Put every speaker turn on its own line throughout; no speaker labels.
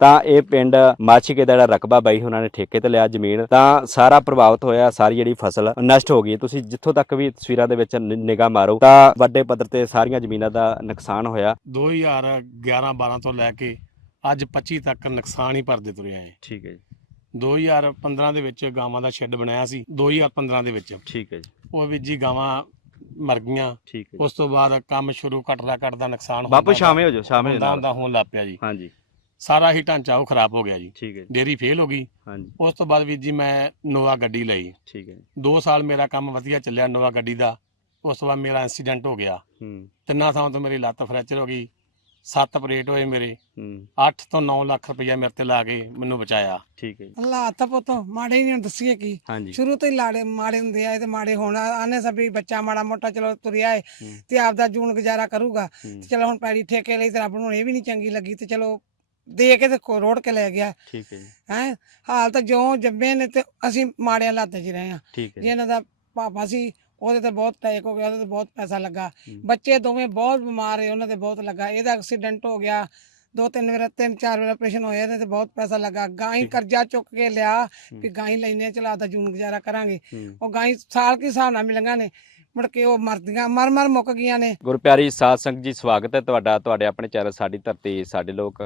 ਤਾਂ ਇਹ ਪਿੰਡ ਮਾਛੀਕੇ ਦਾ ਜਿਹੜਾ ਰਕਬਾ ਬਾਈ ਉਹਨਾਂ ਨੇ ਠੇਕੇ ਤੇ ਲਿਆ ਜ਼ਮੀਨ ਤਾਂ ਸਾਰਾ ਪ੍ਰਭਾਵਿਤ ਹੋਇਆ ਸਾਰੀ ਜਿਹੜੀ ਫਸਲ ਨਸ਼ਟ ਹੋ ਗਈ। ਤੁਸੀਂ ਜਿੱਥੋਂ ਤੱਕ ਵੀ ਤਸਵੀਰਾਂ ਦੇ ਵਿੱਚ ਨਿਗਾਹ ਮਾਰੋ ਤਾਂ ਵੱਡੇ ਪੱਧਰ ਤੇ ਸਾਰੀਆਂ ਜ਼ਮੀਨਾਂ ਦਾ ਨੁਕਸਾਨ ਹੋਇਆ।
2011 12 ਤੋਂ ਲੈ ਕੇ ਅੱਜ 25 ਤੱਕ ਨੁਕਸਾਨ ਹੀ ਭਰਦੇ ਤੁਰੇ ਆਏ
ਠੀਕ ਹੈ ਜੀ।
2015 ਦੇ ਵਿੱਚ ਗਾਵਾਂ ਦਾ ਸ਼ੈੱਡ ਬਣਾਇਆ ਸੀ 2015 ਦੇ ਵਿੱਚ।
ਠੀਕ ਹੈ ਜੀ।
ਉਹ ਵੀ ਜੀ ਗਾਵਾਂ ਮਰ ਗਈਆਂ।
ਠੀਕ ਹੈ
ਉਸ ਤੋਂ ਬਾਅਦ ਕੰਮ ਸ਼ੁਰੂ ਘਟਦਾ ਘਟਦਾ ਨੁਕਸਾਨ
ਬਾਪੂ ਸ਼ਾਮੇ ਹੋ ਜਾਓ ਸ਼ਾਮੇ ਹੋ
ਹੁੰਦਾ ਹੁੰਦਾ ਹੋਣ ਲੱਗ ਪਿਆ ਜੀ।
ਹਾਂਜੀ।
ਸਾਰਾ ਹੀ ਢਾਂਚਾ ਉਹ ਖਰਾਬ ਹੋ ਗਿਆ ਜੀ।
ਠੀਕ ਹੈ ਜੀ।
ਡੇਰੀ ਫੇਲ ਹੋ ਗਈ।
ਹਾਂਜੀ।
ਉਸ ਤੋਂ ਬਾਅਦ ਵੀ ਜੀ ਮੈਂ ਨੋਵਾ ਗੱਡੀ ਲਈ।
ਠੀਕ ਹੈ ਜੀ।
2 ਸਾਲ ਮੇਰਾ ਕੰਮ ਵਧੀਆ ਚੱਲਿਆ ਨੋਵਾ ਗੱਡੀ ਦਾ। ਉਸ ਤੋਂ ਬਾਅਦ ਮੇਰਾ ਐਕਸੀਡੈਂਟ ਹੋ ਗਿਆ।
ਹੂੰ।
ਤਿੰਨਾਂ ਥਾਵਾਂ ਤੋਂ ਮੇਰੀ ਲੱਤ ਫ੍ਰੈਕਚਰ ਹੋ ਗਈ। ਸੱਤ ਆਪਰੇਟ ਹੋਏ ਮੇਰੇ।
ਹੂੰ।
8 ਤੋਂ 9 ਲੱਖ ਰੁਪਈਆ ਮੇਰੇ ਤੇ ਲਾ ਕੇ ਮੈਨੂੰ ਬਚਾਇਆ।
ਠੀਕ ਹੈ ਜੀ।
ਹਾਲਾਤ ਤਾਂ ਪੁੱਤ ਮਾੜੇ ਨਹੀਂ ਦੱਸੀਏ ਕੀ।
ਹਾਂਜੀ।
ਸ਼ੁਰੂ ਤੋਂ ਹੀ ਲਾੜੇ ਮਾੜੇ ਹੁੰਦੇ ਆਏ ਤੇ ਮਾੜੇ ਹੋਣ। ਆਨੇ ਸਭੀ ਬੱਚਾ ਮਾੜਾ ਮੋਟਾ ਚਲੋ ਤੁਰਿਆ ਏ
ਹੂੰ।
ਤੇ ਆਪਦਾ ਜੂਨ ਗੁਜ਼ਾਰਾ ਕਰੂਗਾ। ਤੇ ਚਲੋ ਹੁਣ ਪੈੜੀ ਠੇਕੇ ਲਈ ਤੇ ਰੱਬ ਨੂੰ ਇਹ ਵੀ ਨਹੀਂ ਚੰਗੀ ਲੱਗੀ ਤੇ ਚਲੋ ਦੇ ਕੇ ਤੇ ਕੋ- ਰੋੜ ਕੇ ਲੈ ਗਿਆ।
ਠੀਕ ਹੈ ਜੀ।
ਹੈ? ਹਾਲ ਤਾਂ ਜਿਉਂ ਜੰਮੇ ਨੇ ਤੇ ਅਸੀਂ ਮਾੜੇ ਹਾਲਾਤਾਂ 'ਚ ਰਹੇ
ਠੀਕ ਹੈ ਜੀ।
ਜਿਹਨਾਂ ਦਾ ਪਾਪਾ ਸੀ ਉਹਦੇ ਤੇ ਬਹੁਤ ਟੈਕ ਹੋ ਗਿਆ ਉਹਦੇ ਤੇ ਬਹੁਤ ਪੈਸਾ ਲੱਗਾ।
ਹੂੰ।
ਬੱਚੇ ਦੋਵੇਂ ਬਹੁਤ ਬਿਮਾਰ ਹੈ ਉਹਨਾਂ ਤੇ ਬਹੁਤ ਲੱਗਾ। ਇਹਦਾ ਐਕਸੀਡੈਂਟ ਹੋ ਗਿਆ। ਦੋ ਤਿੰਨ ਵਾਰ ਤਿੰਨ ਚਾਰ ਵਾਰ ਆਪਰੇਸ਼ਨ ਹੋਇਆ ਇਹਦੇ ਤੇ ਬਹੁਤ ਪੈਸਾ ਲੱਗਾ। ਗਾਂ ਹੀ।
ਠੀਕ।
ਕਰਜ਼ਾ ਚੁੱਕ ਕੇ ਲਿਆ। ਵੀ ਗਾਂ ਹੀ ਲੈਨੇ ਚਲਾ ਦਾ ਜੂਨ ਗੁਜ਼ਾਰਾ ਕਰਾਂਗੇ।
ਹੂੰ।
ਉਹ ਗਾਂ ਹੀ ਸਾਲ ਕੀ ਹਿਸਾਬ ਨਾਲ ਮਿਲਾਂਗਾ ਨੇ ਮੁੜ ਕੇ ਉਹ ਮਰਦੀਆਂ ਮਰ ਮਰ ਮੁੱਕ ਗਈਆਂ ਨੇ।
ਗੁਰਪਿਆਰੀ ਸਾਧ ਸੰਗਤ ਜੀ ਸਵਾਗਤ ਹੈ ਤੁਹਾਡਾ ਤੁਹਾਡੇ ਆਪਣੇ ਚੈਨਲ ਸਾਡੀ ਧਰਤੀ ਸਾਡੇ ਲੋਕ।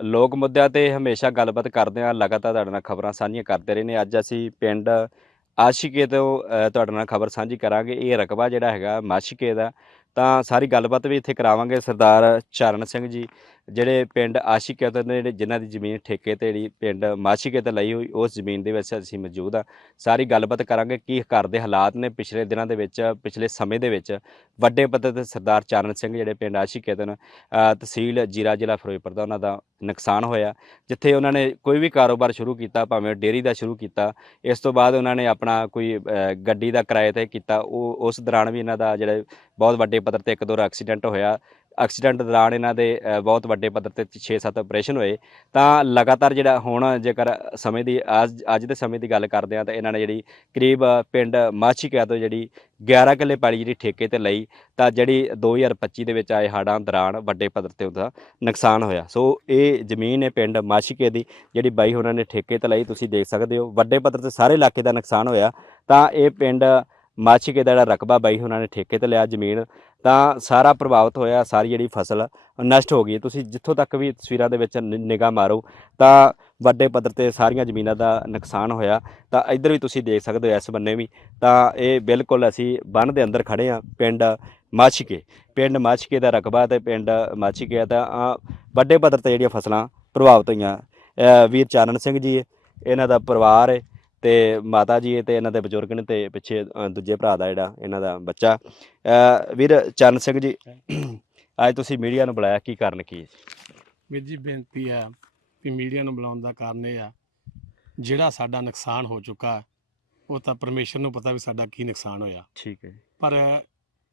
ਲੋਕ ਮੁੱਦਿਆਂ ਤੇ ਹਮੇਸ਼ਾ ਗੱਲਬਾਤ ਕਰਦੇ ਹਾਂ। ਲਗਾਤਾਰ ਤੁਹਾਡੇ ਨਾਲ ਖਬਰਾਂ ਸਾਂਝੀਆਂ ਕਰਦੇ ਰਹੇ ਨੇ। ਅੱਜ ਅਸੀਂ ਪਿੰਡ ਆਸ਼ਿਕੇ ਤੋਂ ਤੁਹਾਡੇ ਨਾਲ ਖਬਰ ਸਾਂਝੀ ਕਰਾਂਗੇ। ਇਹ ਰਕਬਾ ਜਿਹੜਾ ਹੈਗਾ ਮਾਸ਼ਿਕੇ ਦਾ। ਤਾਂ ਸਾਰੀ ਗੱਲਬਾਤ ਵੀ ਇੱਥੇ ਕਰਾਵਾਂਗੇ। ਸਰਦਾਰ ਚਰਨ ਸਿੰਘ ਜੀ ਜਿਹੜੇ ਪਿੰਡ ਆਸ਼ਿਕੇ ਤੋਂ ਜਿਹੜੇ ਜਿਨ੍ਹਾਂ ਦੀ ਜ਼ਮੀਨ ਠੇਕੇ ਤੇ ਜਿਹੜੀ ਪਿੰਡ ਮਾਸ਼ਿਕੇ ਤੇ ਲਈ ਹੋਈ ਉਸ ਜ਼ਮੀਨ ਦੇ ਵਿੱਚ ਅਸੀਂ ਮੌਜੂਦ ਆ। ਸਾਰੀ ਗੱਲਬਾਤ ਕਰਾਂਗੇ ਕੀ ਘਰ ਦੇ ਹਾਲਾਤ ਨੇ ਪਿਛਲੇ ਦਿਨਾਂ ਦੇ ਵਿੱਚ ਪਿਛਲੇ ਸਮੇਂ ਦੇ ਵਿੱਚ। ਵੱਡੇ ਪੱਧਰ ਤੇ ਸਰਦਾਰ ਚਰਨ ਸਿੰਘ ਜਿਹੜੇ ਪਿੰਡ ਆਸ਼ਿਕੇ ਤੋਂ ਨੇ, ਤਹਿਸੀਲ ਜੀਰਾ ਜ਼ਿਲ੍ਹਾ ਫਿਰੋਜ਼ਪੁਰ ਦਾ ਉਹਨਾਂ ਦਾ ਨੁਕਸਾਨ ਹੋਇਆ ਜਿੱਥੇ ਉਹਨਾਂ ਨੇ ਕੋਈ ਵੀ ਕਾਰੋਬਾਰ ਸ਼ੁਰੂ ਕੀਤਾ ਭਾਵੇਂ ਡੇਅਰੀ ਦਾ ਸ਼ੁਰੂ ਕੀਤਾ ਇਸ ਤੋਂ ਬਾਅਦ ਉਹਨਾਂ ਨੇ ਆਪਣਾ ਕੋਈ ਗੱਡੀ ਦਾ ਕਿਰਾਏ ਤੇ ਕੀਤਾ ਉਹ ਉਸ ਦੌਰਾਨ ਵੀ ਇਹਨਾਂ ਦਾ ਜਿਹੜੇ ਬਹੁਤ ਵੱਡੇ ਪੱਧਰ ਤੇ ਇੱਕ ਦੋ ਵਾਰ ਐਕਸੀਡੈਂਟ ਹੋਇਆ। ਐਕਸੀਡੈਂਟ ਦੌਰਾਨ ਇਹਨਾਂ ਦੇ ਬਹੁਤ ਵੱਡੇ ਪੱਧਰ ਤੇ 6-7 ਆਪਰੇਸ਼ਨ ਹੋਏ। ਤਾਂ ਲਗਾਤਾਰ ਜਿਹੜਾ ਹੁਣ ਜੇਕਰ ਸਮੇਂ ਦੀ, ਅੱਜ ਅੱਜ ਦੇ ਸਮੇਂ ਦੀ ਗੱਲ ਕਰਦੇ ਆ ਤਾਂ ਇਹਨਾਂ ਨੇ ਜਿਹੜੀ ਕਰੀਬ ਪਿੰਡ ਮਾਛੀਕਿਆ ਤੋਂ ਜਿਹੜੀ 11 ਕਿੱਲੇ ਪੈਲੀ ਜਿਹੜੀ ਠੇਕੇ ਤੇ ਲਈ, ਤਾਂ ਜਿਹੜੀ 2025 ਦੇ ਵਿੱਚ ਆਏ ਹੜ੍ਹਾਂ ਦੌਰਾਨ ਵੱਡੇ ਪੱਧਰ ਤੇ ਉਹਦਾ ਨੁਕਸਾਨ ਹੋਇਆ। ਸੋ ਇਹ ਜ਼ਮੀਨ ਹੈ ਪਿੰਡ ਮਾਛੀਕੇ ਦੀ, ਜਿਹੜੀ ਬਾਈ ਉਹਨਾਂ ਨੇ ਠੇਕੇ ਤੇ ਲਈ, ਤੁਸੀਂ ਦੇਖ ਸਕਦੇ ਹੋ। ਵੱਡੇ ਪੱਧਰ ਤੇ ਸਾਰੇ ਇਲਾਕੇ ਦਾ ਨੁਕਸਾਨ ਹੋਇਆ। ਤਾਂ ਇਹ ਪਿੰਡ ਮਾਛੀਕੇ ਦਾ ਜਿਹੜਾ ਰਕਬਾ ਬਾਈ ਉਹਨਾਂ ਨੇ ਠੇਕੇ ਤੇ ਲਿਆ ਜ਼ਮੀਨ, ਤਾਂ ਸਾਰਾ ਪ੍ਰਭਾਵਿਤ ਹੋਇਆ, ਸਾਰੀ ਜਿਹੜੀ ਫਸਲ ਨਸ਼ਟ ਹੋ ਗਈ। ਤੁਸੀਂ ਜਿੱਥੋਂ ਤੱਕ ਵੀ ਤਸਵੀਰਾਂ ਦੇ ਵਿੱਚ ਨ- ਨਿਗਾਹ ਮਾਰੋ, ਤਾਂ ਵੱਡੇ ਪੱਧਰ ਤੇ ਸਾਰੀਆਂ ਜ਼ਮੀਨਾਂ ਦਾ ਨੁਕਸਾਨ ਹੋਇਆ। ਤਾਂ ਇੱਧਰ ਵੀ ਤੁਸੀਂ ਦੇਖ ਸਕਦੇ ਹੋ, ਇਸ ਬੰਨੇ ਵੀ। ਤਾਂ ਇਹ ਬਿਲਕੁਲ ਅਸੀਂ ਬੰਨ ਦੇ ਅੰਦਰ ਖੜੇ ਆ ਪਿੰਡ ਮਾਛੀਕੇ ਪਿੰਡ ਮਾਛੀਕੇ ਦਾ ਰਕਬਾ ਤੇ ਪਿੰਡ ਮਾਛੀਕੇ ਦਾ ਵੱਡੇ ਪੱਧਰ ਤੇ ਜਿਹੜੀਆਂ ਫਸਲਾਂ ਪ੍ਰਭਾਵਿਤ ਹੋਈਆਂ। ਵੀਰ ਚਾਨਣ ਸਿੰਘ ਜੀ, ਇਹਨਾਂ ਦਾ ਪਰਿਵਾਰ ਹੈ ਤੇ ਮਾਤਾ ਜੀ ਤੇ ਇਹਨਾਂ ਦੇ ਬਜ਼ੁਰਗ ਨੇ ਤੇ ਪਿੱਛੇ ਅ, ਦੂਜੇ ਭਰਾ ਦਾ ਜਿਹੜਾ ਇਹਨਾਂ ਦਾ ਬੱਚਾ ਅ, ਵੀਰ ਚਰਨ ਸਿੰਘ ਜੀ ਅੱਜ ਤੁਸੀਂ ਮੀਡੀਆ ਨੂੰ ਬੁਲਾਇਆ ਕੀ ਕਾਰਨ ਕੀ
ਵੀਰ ਜੀ ਬੇਨਤੀ ਆ ਕਿ ਮੀਡੀਆ ਨੂੰ ਬੁਲਾਉਣ ਦਾ ਕਾਰਨ ਇਹ ਆ ਜਿਹੜਾ ਸਾਡਾ ਨੁਕਸਾਨ ਹੋ ਚੁੱਕਾ ਉਹ ਤਾਂ ਪਰਮੇਸ਼ਰ ਨੂੰ ਪਤਾ ਵੀ ਸਾਡਾ ਕੀ ਨੁਕਸਾਨ ਹੋਇਆ।
ਠੀਕ ਹੈ
ਪਰ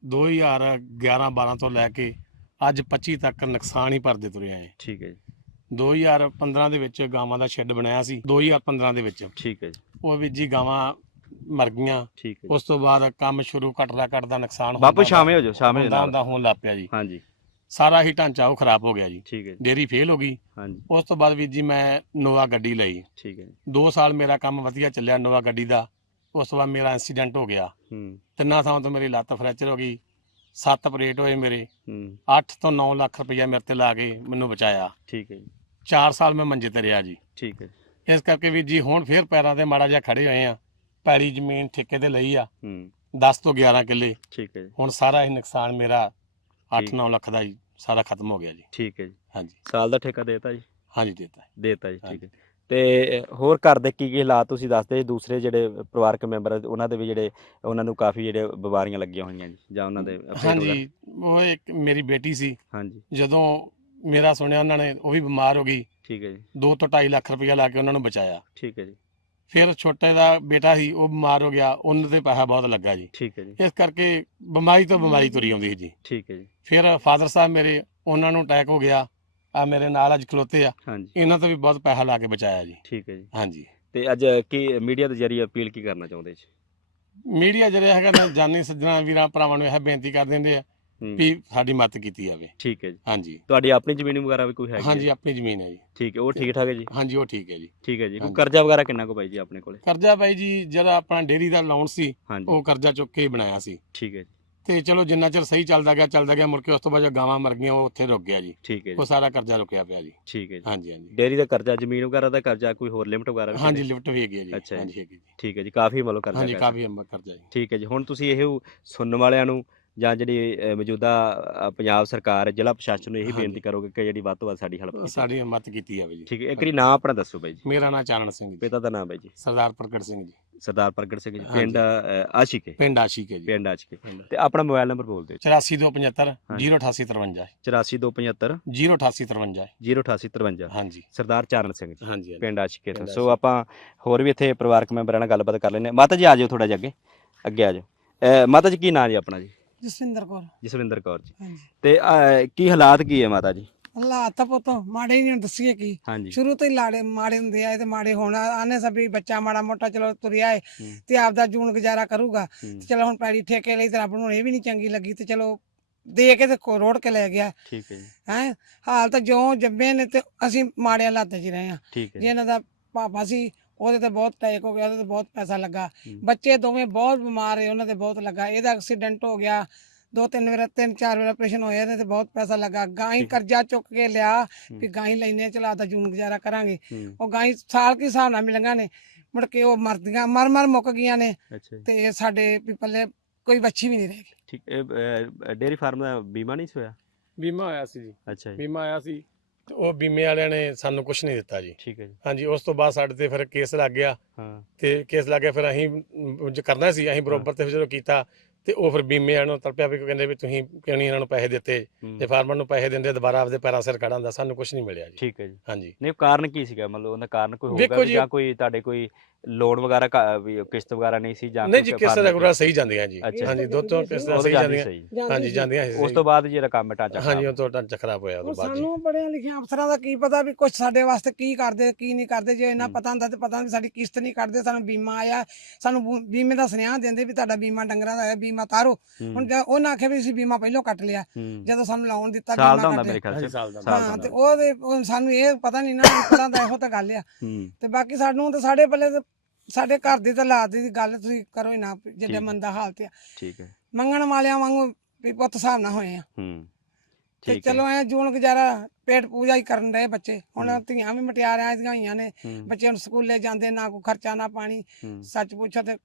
2011 12 ਤੋਂ ਲੈ ਕੇ ਅੱਜ 25 ਤੱਕ ਨੁਕਸਾਨ ਹੀ ਭਰਦੇ ਤੁਰੇ ਆਏ
ਠੀਕ ਹੈ ਜੀ।
2015 ਦੇ ਵਿੱਚ ਗਾਵਾਂ ਦਾ ਸ਼ੈੱਡ ਬਣਾਇਆ ਸੀ 2015 ਦੇ ਵਿੱਚ।
ਠੀਕ ਹੈ ਜੀ।
ਉਹ ਵੀ ਜੀ ਗਾਵਾਂ ਮਰ ਗਈਆਂ।
ਠੀਕ ਹੈ
ਉਸ ਤੋਂ ਬਾਅਦ ਕੰਮ ਸ਼ੁਰੂ ਘਟਦਾ ਘਟਦਾ ਨੁਕਸਾਨ
ਬਾਪੂ
ਹੁੰਦਾ-
ਸ਼ਾਮੇ ਹੋ ਜਾਓ ਸ਼ਾਮੇ ਹੋ
ਹੁੰਦਾ
ਜਾਓ।
ਹੁੰਦਾ ਹੋਣ ਲੱਗ ਪਿਆ ਜੀ।
ਹਾਂਜੀ।
ਸਾਰਾ ਹੀ ਢਾਂਚਾ ਉਹ ਖਰਾਬ ਹੋ ਗਿਆ ਜੀ।
ਠੀਕ ਹੈ ਜੀ।
ਡੇਰੀ ਫੇਲ ਹੋ ਗਈ।
ਹਾਂਜੀ।
ਉਸ ਤੋਂ ਬਾਅਦ ਵੀ ਜੀ ਮੈਂ ਨੋਵਾ ਗੱਡੀ ਲਈ।
ਠੀਕ ਹੈ ਜੀ।
2 ਸਾਲ ਮੇਰਾ ਕੰਮ ਵਧੀਆ ਚੱਲਿਆ ਨੋਵਾ ਗੱਡੀ ਦਾ। ਉਸ ਤੋਂ ਬਾਅਦ ਮੇਰਾ ਐਕਸੀਡੈਂਟ ਹੋ ਗਿਆ।
ਹੂੰ।
ਤਿੰਨਾਂ ਥਾਵਾਂ ਤੋਂ ਮੇਰੀ ਲੱਤ ਫ੍ਰੈਕਚਰ ਹੋ ਗਈ। ਸੱਤ ਆਪਰੇਟ ਹੋਏ ਮੇਰੇ।
ਹੂੰ।
8 ਤੋਂ 9 ਲੱਖ ਰੁਪਈਆ ਮੇਰੇ ਤੇ ਲਾ ਕੇ ਮੈਨੂੰ ਬਚਾਇਆ।
ਠੀਕ ਹੈ ਜੀ।
4 ਸਾਲ ਮੈਂ ਮੰਜੇ ਤੇ ਰਿਹਾ ਜੀ।
ਠੀਕ ਹੈ
ਇਸ ਕਰਕੇ ਵੀ ਜੀ ਹੁਣ ਫੇਰ ਪੈਰਾਂ ਤੇ ਮਾੜਾ ਜਿਹਾ ਖੜੇ ਹੋਏ ਆ। ਪੈਲੀ ਜ਼ਮੀਨ ਠੇਕੇ ਤੇ ਲਈ ਆ।
ਹੂੰ।
10 ਤੋਂ 11 ਕਿੱਲੇ।
ਠੀਕ ਹੈ ਜੀ।
ਹੁਣ ਸਾਰਾ ਹੀ ਨੁਕਸਾਨ ਮੇਰਾ
ਠੀਕ।
8-9 ਲੱਖ ਦਾ ਹੀ ਸਾਰਾ ਖਤਮ ਹੋ ਗਿਆ ਜੀ।
ਠੀਕ ਹੈ ਜੀ।
ਹਾਂਜੀ।
ਸਾਲ ਦਾ ਠੇਕਾ ਦੇਤਾ ਜੀ?
ਹਾਂਜੀ ਦਿੱਤਾ
ਦੇਤਾ ਜੀ ਠੀਕ। ਹੈ। ਤੇ ਹੋਰ ਘਰ ਦੇ ਕੀ ਕੀ ਹਾਲਾਤ ਤੁਸੀਂ ਦੱਸਦੇ ਜੀ? ਦੂਸਰੇ ਜਿਹੜੇ ਪਰਿਵਾਰਕ ਮੈਂਬਰ ਉਹਨਾਂ ਦੇ ਵੀ ਜਿਹੜੇ ਉਹਨਾਂ ਨੂੰ ਕਾਫੀ ਜਿਹੜੇ ਬਿਮਾਰੀਆਂ ਲੱਗੀਆਂ ਹੋਈਆਂ ਜੀ ਜਾਂ ਉਹਨਾਂ ਦੇ?
ਹਾਂਜੀ। ਉਹ ਇੱਕ ਮੇਰੀ ਬੇਟੀ ਸੀ।
ਹਾਂਜੀ।
ਜਦੋਂ ਮੇਰਾ ਸੁਣਿਆ ਉਹਨਾਂ ਨੇ ਉਹ ਵੀ ਬਿਮਾਰ ਹੋ ਗਈ।
ਠੀਕ ਹੈ ਜੀ।
2 ਤੋਂ 2.5 ਲੱਖ ਰੁਪਇਆ ਲਾ ਕੇ ਉਹਨਾਂ ਨੂੰ ਬਚਾਇਆ।
ਠੀਕ ਹੈ ਜੀ।
ਫਿਰ ਛੋਟੇ ਦਾ ਬੇਟਾ ਸੀ ਉਹ ਬਿਮਾਰ ਹੋ ਗਿਆ ਉਹਨਾਂ ਤੇ ਪੈਸਾ ਬਹੁਤ ਲੱਗਾ ਜੀ।
ਠੀਕ ਹੈ ਜੀ।
ਇਸ ਕਰਕੇ ਬਿਮਾਰੀ ਤੋਂ ਬਿਮਾਰੀ ਤੁਰੀ ਆਉਂਦੀ ਸੀ ਜੀ।
ਠੀਕ ਹੈ ਜੀ।
ਫਿਰ ਫਾਦਰ ਸਾਹਿਬ ਮੇਰੇ ਉਹਨਾਂ ਨੂੰ ਅਟੈਕ ਹੋ ਗਿਆ। ਆ ਮੇਰੇ ਨਾਲ ਅੱਜ ਖਲੋਤੇ ਆ।
ਹਾਂਜੀ।
ਇਹਨਾਂ ਤੋਂ ਵੀ ਬਹੁਤ ਪੈਸਾ ਲਾ ਕੇ ਬਚਾਇਆ ਜੀ।
ਠੀਕ ਹੈ ਜੀ।
ਹਾਂਜੀ।
ਤੇ ਅੱਜ ਕੀ ਮੀਡੀਆ ਦੇ ਜ਼ਰੀਏ ਅਪੀਲ ਕੀ ਕਰਨਾ ਚਾਹੁੰਦੇ ਜੀ?
ਮੀਡੀਆ ਜਿਹੜਾ ਹੈਗਾ ਨਾ ਜਾਨੀ ਸੱਜਣਾ ਵੀਰਾਂ ਭਰਾਵਾਂ ਨੂੰ ਇਹ ਬੇਨਤੀ ਕਰ ਦਿੰਦੇ ਆ ਵੀ ਸਾਡੀ ਮਦਦ ਕੀਤੀ ਜਾਵੇ
ਠੀਕ ਹੈ ਜੀ
ਹਾਂਜੀ
ਤੁਹਾਡੀ ਆਪਣੀ ਜ਼ਮੀਨ ਵਗੈਰਾ ਵੀ ਕੋਈ ਹੈਗੀ ਹੈ?
ਹਾਂਜੀ ਆਪਣੀ ਜ਼ਮੀਨ ਹੈ ਜੀ
ਠੀਕ ਹੈ ਉਹ ਠੀਕ ਠਾਕ ਹੈ ਜੀ
ਹਾਂਜੀ ਉਹ ਠੀਕ ਹੈ ਜੀ
ਠੀਕ ਹੈ ਜੀ ਕੋਈ। ਕਰਜ਼ਾ ਵਗੈਰਾ ਕਿੰਨਾ ਕੁ ਬਾਈ ਜੀ ਆਪਣੇ ਕੋਲੇ
ਕਰਜ਼ਾ ਬਾਈ ਜੀ ਜਿਹੜਾ ਆਪਣਾ ਡੇਰੀ ਦਾ ਲੋਨ ਸੀ ਉਹ ਕਰਜ਼ਾ ਚੁੱਕ ਕੇ ਬਣਾਇਆ ਸੀ
ਠੀਕ ਹੈ ਜੀ
ਤੇ ਚਲੋ ਜਿੰਨਾ ਚਿਰ ਸਹੀ ਚੱਲਦਾ ਗਿਆ ਚੱਲਦਾ ਗਿਆ ਮੁੜ ਕੇ ਉਸ ਤੋਂ ਬਾਅਦ ਜੋ ਗਾਵਾਂ ਮਰ ਗਈਆਂ ਉਹ ਉੱਥੇ ਰੁਕ ਗਿਆ ਜੀ
ਠੀਕ ਹੈ
ਉਹ
ਜੀ
ਸਾਰਾ ਕਰਜ਼ਾ ਰੁਕਿਆ ਪਿਆ ਜੀ
ਠੀਕ ਹੈ ਜੀ
ਹਾਂਜੀ ਹਾਂਜੀ
ਡੇਰੀ ਦਾ ਕਰਜ਼ਾ ਜ਼ਮੀਨ ਵਗੈਰਾ ਦਾ ਕਰਜ਼ਾ ਕੋਈ ਹੋਰ ਲਿਮਟ ਵਗੈਰਾ ਵੀ
ਹਾਂਜੀ? ਲਿਫਟ ਵੀ ਹੈਗੀ ਹੈ ਜੀ। ਹਾਂਜੀ ਹੈਗੀ ਜੀ
ਠੀਕ ਹੈ ਜੀ ਕਾਫੀ ਮਤਲਬ ਕਰਜ਼ਾ
ਹਾਂਜੀ। ਕਾਫੀ ਅੰਮਾ ਕਰਜ਼ਾ ਜੀ
ਠੀਕ ਹੈ ਜੀ ਹੁਣ ਤੁਸੀਂ ਇਹ ਸੁਣਨ ਵਾਲਿਆਂ ਨੂੰ ਜਾਂ ਜਿਹੜੀ ਮੌਜੂਦਾ ਪੰਜਾਬ ਸਰਕਾਰ ਜ਼ਿਲ੍ਹਾ ਪ੍ਰਸ਼ਾਸਨ ਨੂੰ ਇਹੀ
ਹਾਂਜੀ।
ਬੇਨਤੀ ਕਰੋਗੇ ਕਿ ਜਿਹੜੀ ਵੱਧ ਤੋਂ ਵੱਧ ਸਾਡੀ ਹੈਲਪ ਕੀਤੀ
ਸਾਡੀ ਮਦਦ ਕੀਤੀ ਜਾਵੇ ਜੀ।
ਠੀਕ ਹੈ ਇੱਕ ਵਾਰੀ ਨਾਮ ਆਪਣਾ ਦੱਸੋ ਬਾਈ ਜੀ।
ਮੇਰਾ ਨਾਮ ਚਾਨਣ ਸਿੰਘ ਜੀ।
ਪਿਤਾ ਦਾ ਨਾਮ ਬਾਈ ਜੀ।
ਸਰਦਾਰ ਪ੍ਰਗਟ ਸਿੰਘ ਜੀ।
ਸਰਦਾਰ ਪ੍ਰਗਟ ਸਿੰਘ ਜੀ। ਪਿੰਡ ਅਹ, ਆਸ਼ਿਕੇ
ਪਿੰਡ ਆਸ਼ੀਕ ਹੈ ਜੀ।
ਪਿੰਡ ਆਸ਼ਿਕੇ
ਪਿੰਡ।
ਤੇ ਆਪਣਾ ਮੋਬਾਈਲ ਨੰਬਰ ਬੋਲ ਦਿਓ
8475
ਹਾਂਜੀ।
08853
84275
08853
08853
ਹਾਂਜੀ।
ਸਰਦਾਰ ਚਾਰਨ ਸਿੰਘ ਜੀ।
ਹਾਂਜੀ।
ਪਿੰਡ ਆਸ਼ਿਕੇ ਤੋਂ
ਪਿੰਡ
ਸੋ ਆਪਾਂ ਹੋਰ ਵੀ ਇੱਥੇ ਪਰਿਵਾਰਕ ਮੈਂਬਰਾਂ ਨਾਲ ਗੱਲਬਾਤ ਕਰ ਲੈਂਦੇ ਹਾਂ। ਮਾਤਾ ਜੀ ਆ ਜਾਓ ਥੋੜਾ ਜਿਹਾ ਅੱਗੇ। ਅੱਗੇ ਆ ਜਾਓ। ਅਹ, ਮਾਤਾ ਜੀ ਕੀ ਨਾਂ ਜੀ ਆਪਣਾ ਜੀ?
ਜਸਵਿੰਦਰ ਕੌਰ।
ਜਸਵਿੰਦਰ ਕੌਰ ਜੀ।
ਹਾਂਜੀ।
ਤੇ ਅਹ, ਕੀ ਹਾਲਾਤ ਕੀ ਹੈ ਮਾਤਾ ਜੀ?
ਅੱਲਾ ਤਾਂ ਪੁੱਤ ਮਾੜੇ ਨਹੀਂ ਦੱਸੀਏ ਕੀ।
ਹਾਂਜੀ।
ਸ਼ੁਰੂ ਤੋਂ ਹੀ ਲਾੜੇ ਮਾੜੇ ਹੁੰਦੇ ਆ ਤੇ ਮਾੜੇ ਹੋਣਾ ਆਨੇ ਸਭੀ ਬੱਚਾ ਮਾੜਾ ਮੋਟਾ ਚਲੋ ਤੁਰਿਆ ਏ
ਹੂੰ।
ਤੇ ਆਪਦਾ ਜੂਨ ਗੁਜ਼ਾਰਾ ਕਰੂਗਾ
ਹੂੰ,
ਤੇ ਚਲੋ ਹੁਣ ਪੈੜੀ ਠੇਕੇ ਲਈ ਤੇ ਰੱਬ ਨੂੰ ਇਹ ਵੀ ਨਹੀਂ ਚੰਗੀ ਲੱਗੀ ਤੇ ਚਲੋ ਦੇ ਕੇ ਤੇ ਕੋ- ਰੋੜ ਕੇ ਲੈ ਗਿਆ।
ਠੀਕ ਹੈ ਜੀ।
ਹੈ? ਹਾਲ ਤਾਂ ਜਿਉਂ ਜੰਮੇ ਨੇ ਤੇ ਅਸੀਂ ਮਾੜਿਆਂ ਹਾਲਾਤਾਂ 'ਚ ਹੀ ਰਹੇ ਆ
ਠੀਕ ਹੈ
ਜੇ।
ਜੀ
ਇਹਨਾਂ ਦਾ ਪਾਪਾ ਸੀ ਉਹਦੇ ਤੇ ਬਹੁਤ ਟੈਕ ਹੋ ਗਿਆ ਉਹਦੇ ਤੇ ਬਹੁਤ ਪੈਸਾ ਲੱਗਾ।
ਹੂੰ।
ਬੱਚੇ ਦੋਵੇਂ ਬਹੁਤ ਬਿਮਾਰ ਰਹੇ ਉਹਨਾਂ ਤੇ ਬਹੁਤ ਲੱਗਾ। ਇਹਦਾ ਐਕਸੀਡੈਂਟ ਹੋ ਗਿਆ ਦੋ ਤਿੰਨ ਵਾਰ ਤਿੰਨ ਚਾਰ ਵਾਰ ਆਪਰੇਸ਼ਨ ਹੋਇਆ ਇਹਦੇ ਤੇ ਬਹੁਤ ਪੈਸਾ ਲੱਗਾ। ਗਾਂ ਹੀ। ਕਰਜ਼ਾ ਚੁੱਕ ਕੇ ਲਿਆ
ਹੂੰ।
ਵੀ ਗਾਂ ਹੀ ਲੈਨੇ ਚਲਾ ਦਾ ਜੂਨ ਗੁਜ਼ਾਰਾ ਕਰਾਂਗੇ।
ਹੂੰ,
ਉਹ ਗਾਂ ਹੀ ਸਾਲ ਕੀ ਹਿਸਾਬ ਨਾਲ ਮਿਲਾਂਗਾ ਨੇ ਮੁੜ ਕੇ ਉਹ ਮਰਦੀਆਂ ਮਰ ਮਰ ਮੁੱਕ ਗਈਆਂ ਨੇ। ਤੇ ਸਾਡੇ ਵੀ ਪੱਲੇ ਕੋਈ ਬੱਚੀ ਵੀ ਨਹੀਂ ਰਹੀ
ਠੀਕ ਇਹ ਡੇਰੀ ਫਾਰਮ ਦਾ ਬੀਮਾ ਨਹੀਂ ਸੀ ਹੋਇਆ?
ਬੀਮਾ ਆਇਆ ਸੀ ਜੀ।
ਅੱਛਾ ਜੀ।
ਬੀਮਾ ਆਇਆ ਸੀ। ਤੇ ਉਹ ਬੀਮੇ ਵਾਲਿਆਂ ਨੇ ਸਾਨੂੰ ਕੁਝ ਨਹੀਂ ਦਿੱਤਾ ਜੀ।
ਠੀਕ ਹੈ ਜੀ।
ਹਾਂਜੀ ਉਸ ਤੋਂ ਬਾਅਦ ਸਾਡੇ ਤੇ ਫਿਰ ਕੇਸ ਲੱਗ ਗਿਆ।
ਹਾਂ।
ਤੇ ਕੇਸ ਲੱਗ ਗਿਆ ਫਿਰ ਅਸੀਂ ਕਰਨਾ ਸੀ ਅਸੀਂ ਬਰੋਬਰ ਤੇ ਜਦੋਂ ਕੀਤਾ ਤੇ ਉਹ ਫਿਰ ਬੀਮੇ ਵਾਲਿਆਂ ਨੂੰ ਤੜਪਿਆ ਵੀ ਕਹਿੰਦੇ ਵੀ ਤੁਸੀਂ ਕਿਉਂ ਨਹੀਂ ਇਹਨਾਂ ਨੂੰ ਪੈਸੇ ਦਿੱਤੇ ਤੇ ਫਾਰਮਰ ਨੂੰ ਪੈਸੇ ਦਿੰਦੇ ਦੁਬਾਰਾ ਆਪਦੇ ਪੈਰਾਂ ਸਿਰ ਖੜਾਂ ਦਾ ਸਾਨੂੰ ਕੁਝ ਨਹੀਂ ਮਿਲਿਆ ਜੀ।
ਠੀਕ ਹੈ ਜੀ।
ਹਾਂਜੀ।
ਨਹੀਂ ਕਾਰਨ ਕੀ ਸੀਗਾ? ਮਤਲਬ ਉਹਦਾ ਕਾਰਨ ਕੋਈ ਹੋਊਗਾ
ਜੀ-
ਕੋਈ ਤੁਹਾਡੇ ਕੋਈ ਲੋਨ ਵਗੈਰਾ ਕਿਸ਼ਤ ਵਗੈਰਾ ਨਹੀਂ ਸੀ ਜਾਂ
ਨਹੀਂ ਜੀ ਕਿਸ
farm
ਦਾ ਗੁਰਾ ਸਹੀ ਜਾਂਦੀਆਂ ਜੀ। ਹਾਂਜੀ ਦੋ ਤੋਂ ਕਿਸ ਦਾ
ਉਹ ਤਾਂ
ਸਹੀ
ਜਾਂਦੀ
ਜਾਂਦੀਆਂ। ਹਾਂਜੀ ਜਾਂਦੀਆਂ ਸੀ।
ਉਸ ਤੋਂ ਬਾਅਦ ਜਿਹੜਾ ਕੰਮ ਢਾਂਚਾ
ਹਾਂਜੀ
ਖਰਾਬ।
ਉਹ ਤੋਂ ਢਾਂਚਾ ਖਰਾਬ ਹੋਇਆ
ਉਹ
ਬਾਅਦ
ਸਾਨੂੰ ਪੜਿਆ ਲਿਖਿਆ ਅਫਸਰਾਂ ਦਾ ਕੀ ਪਤਾ ਵੀ ਕੁਝ ਸਾਡੇ ਵਾਸਤੇ ਕੀ ਕਰਦੇ ਕੀ ਨਹੀਂ ਕਰਦੇ ਜੇ ਇਹਨਾਂ। ਪਤਾ ਹੁੰਦਾ ਤੇ ਪਤਾ ਵੀ ਸਾਡੀ ਕਿਸ਼ਤ ਨਹੀਂ ਕੱਢਦੇ ਸਾਨੂੰ ਬੀਮਾ ਆਇਆ ਸਾਨੂੰ ਬੀਮੇ ਦਾ ਸੁਨੇਹਾ ਦਿੰਦੇ ਵੀ ਤੁਹਾਡਾ ਬੀਮਾ ਡੰਗਰਾਂ ਦਾ ਹੈ ਬੀਮਾ ਤਾਰੋ। ਹੁਣ ਉਹਨਾਂ ਆਖਿਆ ਵੀ ਅਸੀਂ ਬੀਮਾ ਪਹਿਲਾਂ ਕੱਟ ਲਿਆ। ਜਦੋਂ ਸਾਨੂੰ ਲਾਉਣ ਦਿੱਤਾ
ਸਾਲ ਦਾ ਹੁੰਦਾ ਮੇਰੇ ਖਿਆਲ ਚ।
ਸਾਲ ਦਾ
ਹਾਂ
ਦਾ
ਤੇ ਉਹਦੇ ਉਹ ਸਾਨੂੰ ਇਹ ਪਤਾ ਨਹੀਂ ਨਾ ਪਤਾ ਦਾ ਇਹੋ ਤਾਂ ਗੱਲ ਆ। ਤੇ ਬਾਕੀ ਸਾਨੂੰ ਤੇ ਸਾਡੇ ਪੱਲੇ ਤੇ ਸਾਡੇ ਘਰ ਦੀ ਤਾਂ ਹਾਲਾਤ ਦੀ ਗੱਲ ਤੁਸੀਂ ਕਰੋ ਹੀ ਨਾ ਜਿੱਡੇ। ਮੰਦਾ ਹਾਲਤ ਆ।
ਠੀਕ ਹੈ।
ਮੰਗਣ ਵਾਲਿਆਂ ਵਾਂਗੂ ਵੀ ਪੁੱਤ ਹਿਸਾਬ ਨਾ ਹੋਏ ਆ।
ਹੂੰ।
ਤੇ
ਠੀਕ ਹੈ।
ਚਲੋ ਐ ਜੂਨ ਗੁਜ਼ਾਰਾ ਪੇਟ ਪੂਜਾ ਹੀ ਕਰਨ ਰਹੇ ਬੱਚੇ। ਹੁਣ। ਧੀਆਂ ਵੀ ਮਟਿਆਰਿਆਂ ਦੀਆਂ ਹੋਈਆਂ ਨੇ ਬੱਚੇ ਹੁਣ ਸਕੂਲੇ ਜਾਂਦੇ ਨਾ ਕੋਈ ਖਰਚਾ ਨਾ ਪਾਣੀ। ਸੱਚ ਪੁੱਛੋ ਤੇ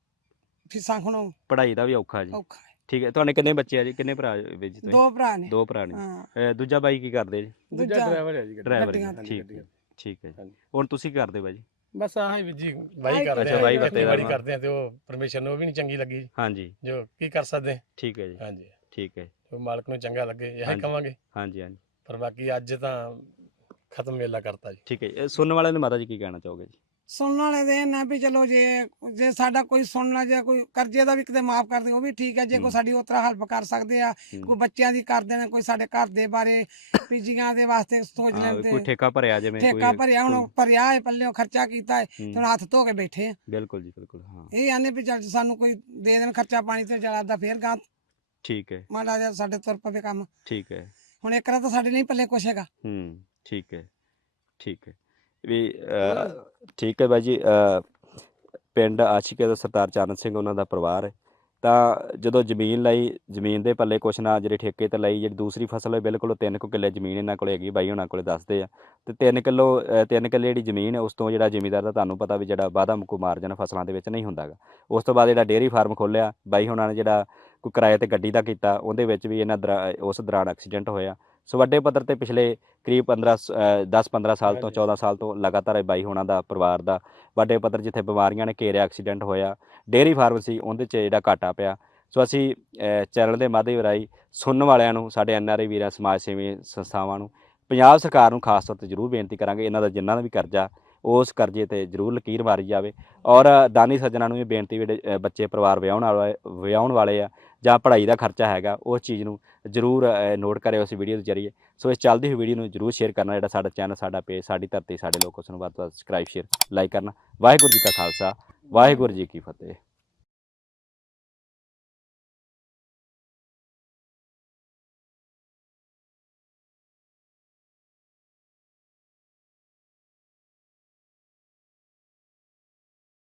ਫੀਸਾਂ ਖਣੋ
ਪੜ੍ਹਾਈ ਦਾ ਵੀ ਔਖਾ ਜੀ।
ਔਖਾ ਹੈ।
ਠੀਕ ਹੈ ਤੁਹਾਡੇ ਕਿੰਨੇ ਬੱਚੇ ਆ ਜੀ? ਕਿੰਨੇ ਭਰਾ ਵੀ ਜੀ ਤੁਸੀਂ?
ਦੋ ਭਰਾ ਨੇ।
ਦੋ ਭਰਾ ਨੇ।
ਹਾਂ।
ਅਹ, ਦੂਜਾ ਬਾਈ ਕੀ ਕਰਦੇ ਜੀ?
ਦੂਜਾ
ਦੂਜਾ
ਡਰਾਈਵਰ ਹੈ ਜੀ ਗੱਡੀ
ਡਰਾਈਵਰ
ਗੱਡੀਆਂ
ਜੀ
ਦਾ।
ਠੀਕ ਹੈ ਠੀਕ ਹੈ ਜੀ।
ਹਾਂਜੀ।
ਹੁਣ ਤੁਸੀਂ ਕੀ ਕਰਦੇ ਬਾਈ? ਜੀ
ਬਸ ਆਹ ਹੀ ਵੀ ਜੀ ਵਾਈ ਕਰਦੇ
ਅੱਛਾ,
ਆ
ਵਾਹੀ
ਵਾਈ
ਵਰਤੇ
ਵਾਰੀ
ਦਾ।
ਕਰਦੇ ਆ ਤੇ ਉਹ ਪਰਮੇਸ਼ਰ ਨੂੰ ਉਹ ਵੀ ਨਹੀਂ ਚੰਗੀ ਲੱਗੀ।
ਹਾਂਜੀ।
ਜੋ ਕੀ ਕਰ ਸਕਦੇ? ਹਾਂ।
ਠੀਕ ਹੈ ਜੀ।
ਹਾਂਜੀ।
ਠੀਕ ਹੈ।
ਜੋ ਮਾਲਕ ਨੂੰ ਚੰਗਾ ਲੱਗੇ ਇਹ
ਹਾਂਜੀ।
ਕਵਾਂਗੇ।
ਹਾਂਜੀ ਹਾਂਜੀ।
ਪਰ ਬਾਕੀ ਅੱਜ ਤਾਂ ਖਤਮ ਮੇਲਾ ਕਰਤਾ ਜੀ।
ਠੀਕ ਹੈ ਜੀ। ਇਹ ਸੁਣਨ ਵਾਲਿਆਂ ਨੂੰ ਮਾਤਾ ਜੀ ਕੀ ਕਹਿਣਾ ਚਾਹੋਗੇ ਜੀ?
ਸੁਣਨ ਵਾਲੇ ਦੇ ਨਾ ਵੀ ਚਲੋ ਜੇ ਜੇ ਸਾਡਾ ਕੋਈ ਸੁਣਨਾ ਜੇ ਕੋਈ ਕਰਜ਼ੇ ਦਾ ਵੀ ਕਿਤੇ ਮਾਫ ਕਰ ਦੇ ਉਹ ਵੀ ਠੀਕ ਹੈ ਜੇ। ਕੋਈ ਸਾਡੀ ਉਤਰਾ ਹੈਲਪ ਕਰ ਸਕਦੇ ਆ। ਕੋਈ ਬੱਚਿਆਂ ਦੀ ਕਰ ਦੇਣਾ ਕੋਈ ਸਾਡੇ ਘਰ ਦੇ ਬਾਰੇ ਪੀਜੀਆਂ ਦੇ ਵਾਸਤੇ ਸੋਚ ਲੈਂਦੇ
ਕੋਈ ਠੇਕਾ ਭਰਿਆ ਜਿਵੇਂ ਕੋਈ
ਠੇਕਾ ਭਰਿਆ ਹੁਣ ਭਰਿਆ ਹੈ ਪੱਲਿਓ ਖਰਚਾ ਕੀਤਾ ਹੈ
ਹੂੰ,
ਤੇ ਹੁਣ ਹੱਥ ਧੋ ਕੇ ਬੈਠੇ ਆ।
ਬਿਲਕੁਲ ਜੀ ਬਿਲਕੁਲ ਹਾਂ।
ਇਹ ਆਨੇ ਵੀ ਚੱਲ ਸਾਨੂੰ ਕੋਈ ਦੇ ਦੇਣ ਖਰਚਾ ਪਾਣੀ ਤੇ ਚੱਲਦਾ ਫੇਰ ਗਾ
ਠੀਕ ਹੈ।
ਮਾੜਾ ਜਿਹਾ ਸਾਡੇ ਤੁਰ ਪਵੇ ਕੰਮ।
ਠੀਕ ਹੈ।
ਹੁਣ ਇੱਕ ਰਾਂ ਤਾਂ ਸਾਡੇ ਨਹੀਂ ਪੱਲੇ ਕੁਛ ਹੈਗਾ।
ਹੂੰ ਠੀਕ ਹੈ ਠੀਕ ਹੈ। ਵੀ ਅਹ, ਠੀਕ ਹੈ ਬਾਈ ਜੀ ਅਹ, ਪਿੰਡ ਆਸ਼ਿਕੇ ਦਾ ਸਰਦਾਰ ਚਰਨ ਸਿੰਘ ਉਹਨਾਂ ਦਾ ਪਰਿਵਾਰ ਹੈ। ਤਾਂ ਜਦੋਂ ਜ਼ਮੀਨ ਲਈ ਜ਼ਮੀਨ ਦੇ ਪੱਲੇ ਕੁਛ ਨਾ ਜਿਹੜੇ ਠੇਕੇ ਤੇ ਲਈ ਜਿਹੜੀ ਦੂਸਰੀ ਫਸਲ ਹੈ ਬਿਲਕੁਲ 3 ਕੁ ਕਿੱਲੇ ਜ਼ਮੀਨ ਇਹਨਾਂ ਕੋਲੇ ਹੈਗੀ ਬਾਈ ਉਹਨਾਂ ਕੋਲੇ ਦੱਸਦੇ ਆ। ਤੇ 3 ਕਿਲੋ 3 ਕਿੱਲੇ ਜਿਹੜੀ ਜ਼ਮੀਨ ਹੈ ਉਸ ਤੋਂ ਜਿਹੜਾ ਜ਼ਿਮੀਦਾਰ ਦਾ ਤੁਹਾਨੂੰ ਪਤਾ ਵੀ ਜਿਹੜਾ ਵਾਧਾ ਮੁਕੂ ਮਾਰਜਨ ਫਸਲਾਂ ਦੇ ਵਿੱਚ ਨਹੀਂ ਹੁੰਦਾਗਾ। ਉਸ ਤੋਂ ਬਾਅਦ ਜਿਹੜਾ ਡੇਅਰੀ ਫਾਰਮ ਖੋਲਿਆ ਬਾਈ ਉਹਨਾਂ ਨੇ ਜਿਹੜਾ ਕੋਈ ਕਿਰਾਏ ਤੇ ਗੱਡੀ ਦਾ ਕੀਤਾ ਉਹਦੇ ਵਿੱਚ ਵੀ ਇਹਨਾਂ ਦੌਰਾ- ਉਸ ਦੌਰਾਨ ਐਕਸੀਡੈਂਟ ਹੋਇਆ। ਸੋ ਵੱਡੇ ਪੱਧਰ ਤੇ ਪਿਛਲੇ ਕਰੀਬ 15 10-15 ਸਾਲ ਤੋਂ
ਹਾਂਜੀ।
14 ਸਾਲ ਤੋਂ ਲਗਾਤਾਰ ਇਹ ਬਾਈ ਹੋਣਾ ਦਾ ਪਰਿਵਾਰ ਦਾ ਵੱਡੇ ਪੱਧਰ ਜਿੱਥੇ ਬਿਮਾਰੀਆਂ ਨੇ ਘੇਰਿਆ ਐਕਸੀਡੈਂਟ ਹੋਇਆ ਡੇਅਰੀ ਫਾਰਮ ਸੀ ਉਹਦੇ 'ਚ ਜਿਹੜਾ ਘਾਟਾ ਪਿਆ ਸੋ ਅਸੀਂ ਚੈਨਲ ਦੇ ਮਾਧਿਅਮ ਰਾਹੀਂ ਸੁਣਨ ਵਾਲਿਆਂ ਨੂੰ ਸਾਡੇ ਐਨਆਰਆਈ ਵੀਰਾਂ ਸਮਾਜ ਸੇਵੀ ਸੰਸਥਾਵਾਂ ਨੂੰ ਪੰਜਾਬ ਸਰਕਾਰ ਨੂੰ ਖਾਸ ਤੌਰ ਤੇ ਜ਼ਰੂਰ ਬੇਨਤੀ ਕਰਾਂਗੇ ਇਹਨਾਂ ਦਾ ਜਿੰਨਾ ਦਾ ਵੀ ਕਰਜ਼ਾ ਉਸ ਕਰਜ਼ੇ ਤੇ ਜ਼ਰੂਰ ਲਕੀਰ ਮਾਰੀ ਜਾਵੇ ਔਰ ਦਾਨੀ ਸੱਜਣਾ ਨੂੰ ਇਹ ਬੇਨਤੀ ਵੀ ਬੱਚੇ ਪਰਿਵਾਰ ਵਿਆਹਣ ਵਾਲੇ ਵਿਆਹਣ ਵਾਲੇ ਆ ਜਾਂ ਪੜ੍ਹਾਈ ਦਾ ਖਰਚਾ ਹੈਗਾ ਉਸ ਚੀਜ਼ ਨੂੰ ਜ਼ਰੂਰ ਨੋਟ ਕਰਿਓ ਇਸ ਵੀਡੀਓ ਦੇ ਜ਼ਰੀਏ। ਸੋ ਇਸ ਚੱਲਦੀ ਹੋਈ ਵੀਡੀਓ ਨੂੰ ਜ਼ਰੂਰ ਸ਼ੇਅਰ ਕਰਨਾ, ਜਿਹੜਾ ਸਾਡਾ ਚੈਨਲ ਸਾਡਾ ਪੇਜ ਸਾਡੀ ਧਰਤੀ, ਸਾਡੇ ਲੋਕ ਉਸ ਨੂੰ ਵੱਧ ਤੋਂ ਵੱਧ ਸਬਸਕ੍ਰਾਈਬ ਸ਼ੇਅਰ ਲਾਈਕ ਕਰਨਾ। ਵਾਹਿਗੁਰੂ ਜੀ ਕਾ ਖਾਲਸਾ, ਵਾਹਿਗੁਰੂ ਜੀ ਕੀ ਫਤਿਹ।